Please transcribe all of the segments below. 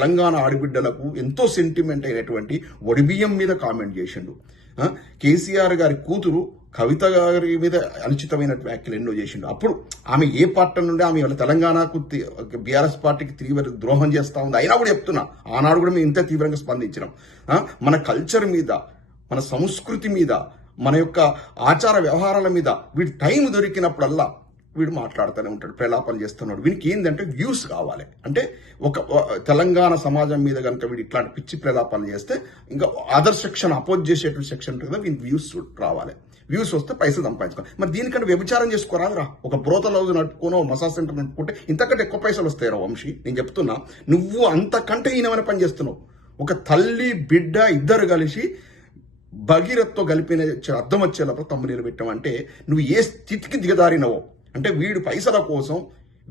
తెలంగాణ ఆడబిడ్డలకు ఎంతో సెంటిమెంట్ అయినటువంటి ఒడిబియ్యం మీద కామెంట్ చేసిండు. కేసీఆర్ గారి కూతురు కవిత గారి మీద అనుచితమైన వ్యాఖ్యలు ఎన్నో చేసిండు. అప్పుడు ఆమె ఏ పార్టీ నుండి ఆమె తెలంగాణకు బీఆర్ఎస్ పార్టీకి తీవ్ర ద్రోహం చేస్తా ఉంది. అయినా కూడా చెప్తున్నా, ఆనాడు కూడా మేము ఇంత తీవ్రంగా స్పందించినాం. మన కల్చర్ మీద, మన సంస్కృతి మీద, మన యొక్క ఆచార వ్యవహారాల మీద వీడి టైం దొరికినప్పుడల్లా వీడు మాట్లాడుతూనే ఉంటాడు, ప్రలాపన చేస్తున్నాడు. వీనికి ఏంటంటే వ్యూస్ కావాలి. అంటే ఒక తెలంగాణ సమాజం మీద కనుక వీడు ఇట్లాంటి పిచ్చి ప్రలాపన చేస్తే ఇంకా అదర్ సెక్షన్ అపోజ్ చేసేటువంటి సెక్షన్ ఉంటుంది కదా, వీనికి వ్యూస్ రావాలి. వ్యూస్ వస్తే పైసలు సంపాదించుకోవాలి. మరి దీనికంటే వ్యభిచారం చేసుకోరాదురా. ఒక బ్రోతల్ హౌస్ నట్టుకునో మసాజ్ సెంటర్ నట్టుకుంటే ఇంతకంటే ఎక్కువ పైసలు వస్తాయిరా వంశీ. నేను చెప్తున్నా, నువ్వు అంతకంటే ఈయనమైన పని చేస్తున్నావు. ఒక తల్లి బిడ్డ ఇద్దరు కలిసి భగీరథతో కలిపిన అర్థం వచ్చేలా తమ్ముళ్ళు పెట్టామంటే నువ్వు ఏ స్థితికి దిగదారినవో. అంటే వీడు పైసల కోసం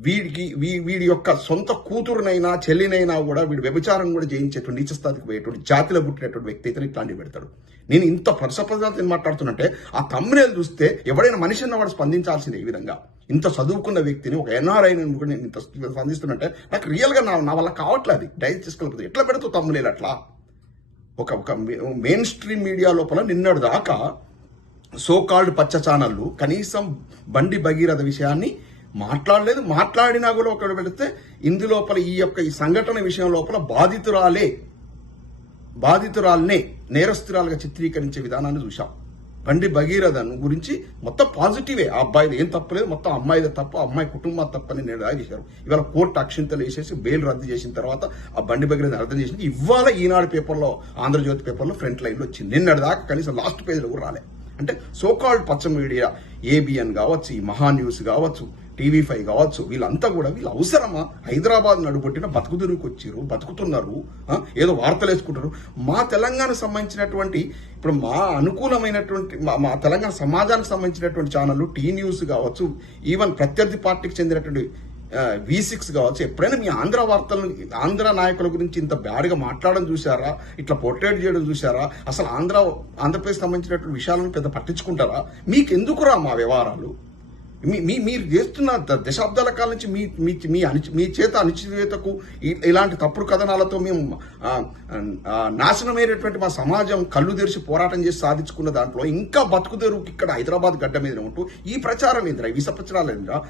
వీడి యొక్క సొంత కూతురునైనా చెల్లినైనా కూడా వీడు వ్యభిచారం కూడా చేయించేటువంటి నీచ స్థాయికి పోయేటువంటి జాతిలో పుట్టినటువంటి వ్యక్తి అయితే ఇట్లాంటివి పెడతాడు. నేను ఇంత పరసపదాలు మాట్లాడుతున్నట్టే ఆ తమ్మునేలు చూస్తే ఎవడైనా మనిషి అన్న వాడు స్పందించాల్సిందే. ఈ విధంగా ఇంత చదువుకున్న వ్యక్తిని, ఒక ఎన్ఆర్ఐ నేను ఇంత స్పందిస్తున్నట్టే నాకు రియల్ గా నా వల్ల కావట్లేదు. డైజెస్ట్ చేసుకోలేకపోతే ఎట్లా పెడతావు తమ్మునేలు అట్లా? ఒక మెయిన్ స్ట్రీమ్ మీడియా లోపల నిన్నటి దాకా సోకాల్డ్ పచ్చ ఛానళ్ళు కనీసం బండి భగీరథ విషయాన్ని మాట్లాడలేదు. మాట్లాడినా కూడా ఒకటి పెడితే ఇందులోపల ఈ సంఘటన విషయం లోపల బాధితురాలనే నేరస్తురాలుగా చిత్రీకరించే విధానాన్ని చూశాం. బండి భగీరథను గురించి మొత్తం పాజిటివే. ఆ అబ్బాయిది ఏం తప్పలేదు, మొత్తం అమ్మాయిదే తప్పు, అమ్మాయి కుటుంబం తప్పని నిర్ణయం చేశారు. ఇవాళ కోర్టు అక్షింతలు వేసేసి బెయిల్ రద్దు చేసిన తర్వాత ఆ బండి భగీరథని అర్థం చేసింది. ఇవాళ ఈనాడు పేపర్లో, ఆంధ్రజ్యోతి పేపర్లో ఫ్రంట్ లైన్లో వచ్చింది. నిన్నటి దాకా కనీసం లాస్ట్ పేజీలో కూడా రాలే. అంటే సోకాల్డ్ పచ్చ మీడియా, ఏబిఎన్ కావచ్చు, ఈ మహా న్యూస్ కావచ్చు, టీవీ5 కావచ్చు, వీళ్ళంతా కూడా వీళ్ళు అవసరమా? హైదరాబాద్ నడుబొట్టిన బతుకుదురుకు వచ్చిర్రు, బతుకుతున్నారు, ఏదో వార్తలు వేసుకుంటారు. మా తెలంగాణ సంబంధించినటువంటి, ఇప్పుడు మా అనుకూలమైనటువంటి మా తెలంగాణ సమాజానికి సంబంధించినటువంటి ఛానళ్ళు, టీ న్యూస్ కావచ్చు, ఈవెన్ ప్రత్యర్థి పార్టీకి చెందినటువంటి V6 కావచ్చు, ఎప్పుడైనా మీ ఆంధ్ర వార్తలను, ఆంధ్ర నాయకుల గురించి ఇంత బ్యాడ్గా మాట్లాడడం చూసారా? ఇట్లా పోర్ట్రేట్ చేయడం చూసారా? అసలు ఆంధ్రప్రదేశ్ సంబంధించినటువంటి విషయాలను పెద్ద పట్టించుకుంటారా? మీకెందుకురా మా వ్యవహారాలు? మీరు చేస్తున్న దశాబ్దాల కాలం నుంచి మీ చేత అనిశ్చితకు ఇలాంటి తప్పుడు కథనాలతో మేము నాశనమైనటువంటి మా సమాజం కళ్ళు తెరిచి పోరాటం చేసి సాధించుకున్న దాంట్లో ఇంకా బతుకుదేరు ఇక్కడ హైదరాబాద్ గడ్డ మీద ఉంటూ ఈ ప్రచారం ఏంద్రా, ఈ విష ప్రచారాలు ఏంద్రా?